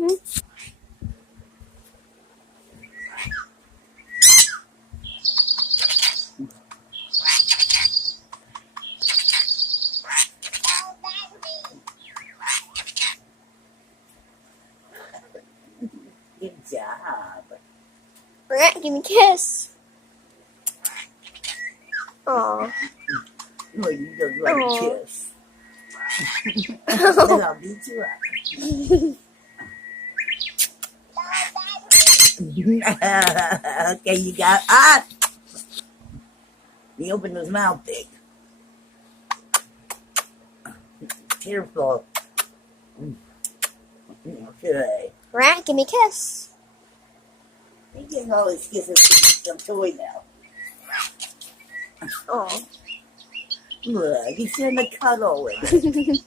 Good job. Rat, give me a kiss. Aw. Oh, you just like Aw. a kiss. Then I'll beat you up. Okay, you got He opened his mouth big. Careful. Okay. Rat, give me a kiss. He's getting all his kisses from some toy now. Aw. Look, he's in the cuddle with it.